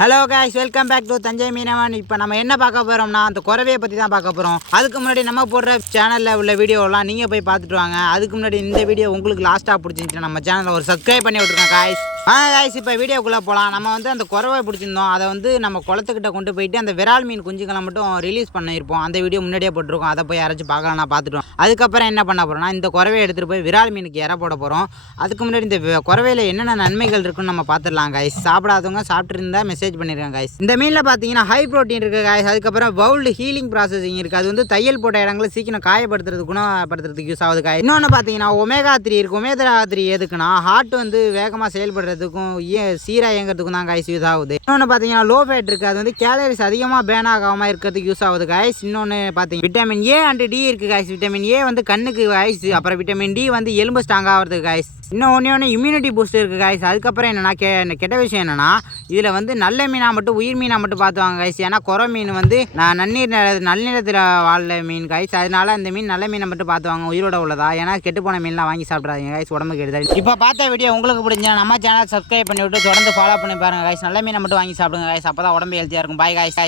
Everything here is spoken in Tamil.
Hello guys, welcome back to Thanjai Meenavan. இப்போ நம்ம என்ன பார்க்க போகிறோம்னா அந்த குறவையை பற்றி தான் பார்க்க போகிறோம். அதுக்கு முன்னாடி நம்ம போடுற சேனலில் உள்ள வீடியோலாம் நீங்கள் போய் பார்த்துட்டு வாங்க. அதுக்கு முன்னாடி இந்த வீடியோ உங்களுக்கு லாஸ்ட்டாக பிடிச்சிருந்துச்சுன்னா நம்ம சேனலில் ஒரு சப்ஸ்கிரைப் பண்ணி விட்ருக்கோம் கைஸ். கைஸ், இப்போ வீடியோக்குள்ளே போகலாம். நம்ம அந்த குறவை பிடிச்சிருந்தோம். அதை நம்ம குளத்துக்கிட்ட கொண்டு போயிட்டு அந்த விரால் மீன் குஞ்சுகளை மட்டும் ரிலீஸ் பண்ணியிருப்போம். அந்த வீடியோ முன்னாடியே போட்டிருக்கோம். அதை போய் யாராச்சும் பார்க்கலாம் பார்த்துட்டோம். அதுக்கப்புறம் என்ன பண்ண போகிறோம்னா இந்த குறவையை எடுத்துகிட்டு போய் விரால் மீனுக்கு இற போட போகிறோம். அதுக்கு முன்னாடி இந்த குறவையில் என்னென்ன நன்மைகள் இருக்குன்னு நம்ம பார்த்துடலாம் கைஸ். சாப்பிடாதவங்க சாப்பிட்டு இருந்தால் மெசேஜ் பண்ணிருக்காங்க गाइस. இந்த மீன்ல பாத்தீங்கன்னா ஹை புரோட்டீன் இருக்கு गाइस. அதுக்கப்புறம் பவுல்டு ஹீலிங் ப்ராசஸிங் இருக்கு. அது தையல் போட்ட இடங்களை சீக்கிரம் காயப்படுத்துறதுக்கு குணப்படுத்துறதுக்கு யூஸ் ஆகுது गाइस. இன்னொன்று பாத்தீங்கன்னா ஒமேகா 3 இருக்கு. ஒமேகா 3 எதுக்குன்னா ஹார்ட் வேகமாக செயல்படுறதுக்கும் சீரா இயங்கிறதுக்கும் தான் गाइस யூஸ் ஆகுது. இன்னொன்று பாத்தீங்கன்னா லோ ஃபேட் இருக்கு. அது கேலரிஸ் அதிகமாக பேன் ஆகாம இருக்கிறதுக்கு யூஸ் ஆகுது गाइस. இன்னொன்று பாத்தீங்கன்னா விட்டமின் ஏ அண்ட் டி இருக்கு गाइस. விட்டமின் ஏ கண்ணுக்கு गाइस. அப்புறம் விட்டமின் டி எலும்பு ஸ்ட்ராங் ஆகிறதுக்கு गाइस. இன்னும் ஒன்று இம்யூனிட்டி பூஸ்ட் இருக்குது गाइस. அதுக்கப்புறம் என்னென்னா கெட்ட விஷயம் என்னென்னா இதில் நல்ல மீனாக மட்டும் உயிர் மீனாக மட்டும் பார்த்துவாங்க गाइस. ஏன்னா குறை மீன் நல்லிடத்தில் வாழ மீன் गाइस. அதனால அந்த மீன் நல்ல மீனை மட்டும் பார்த்துவாங்க உயிரோட உள்ளதா. ஏன்னா கெட்டு போன மீன்லாம் வாங்கி சாப்பிட்றாங்க गाइस, உடம்புக்கு எடுத்தாரு. இப்போ பார்த்த வீடியோ உங்களுக்கு பிடிச்சா நம்ம சேனல் சப்ஸ்கிரைப் பண்ணி விட்டு தொடர்ந்து ஃபாலோ பண்ணி பாருங்கள் गाइस. நல்ல மீனை மட்டும் வாங்கி சாப்பிடுங்க गाइस. அப்போ தான் உடம்பு ஹெல்த்தியாக இருக்கும். பாய் गाइस.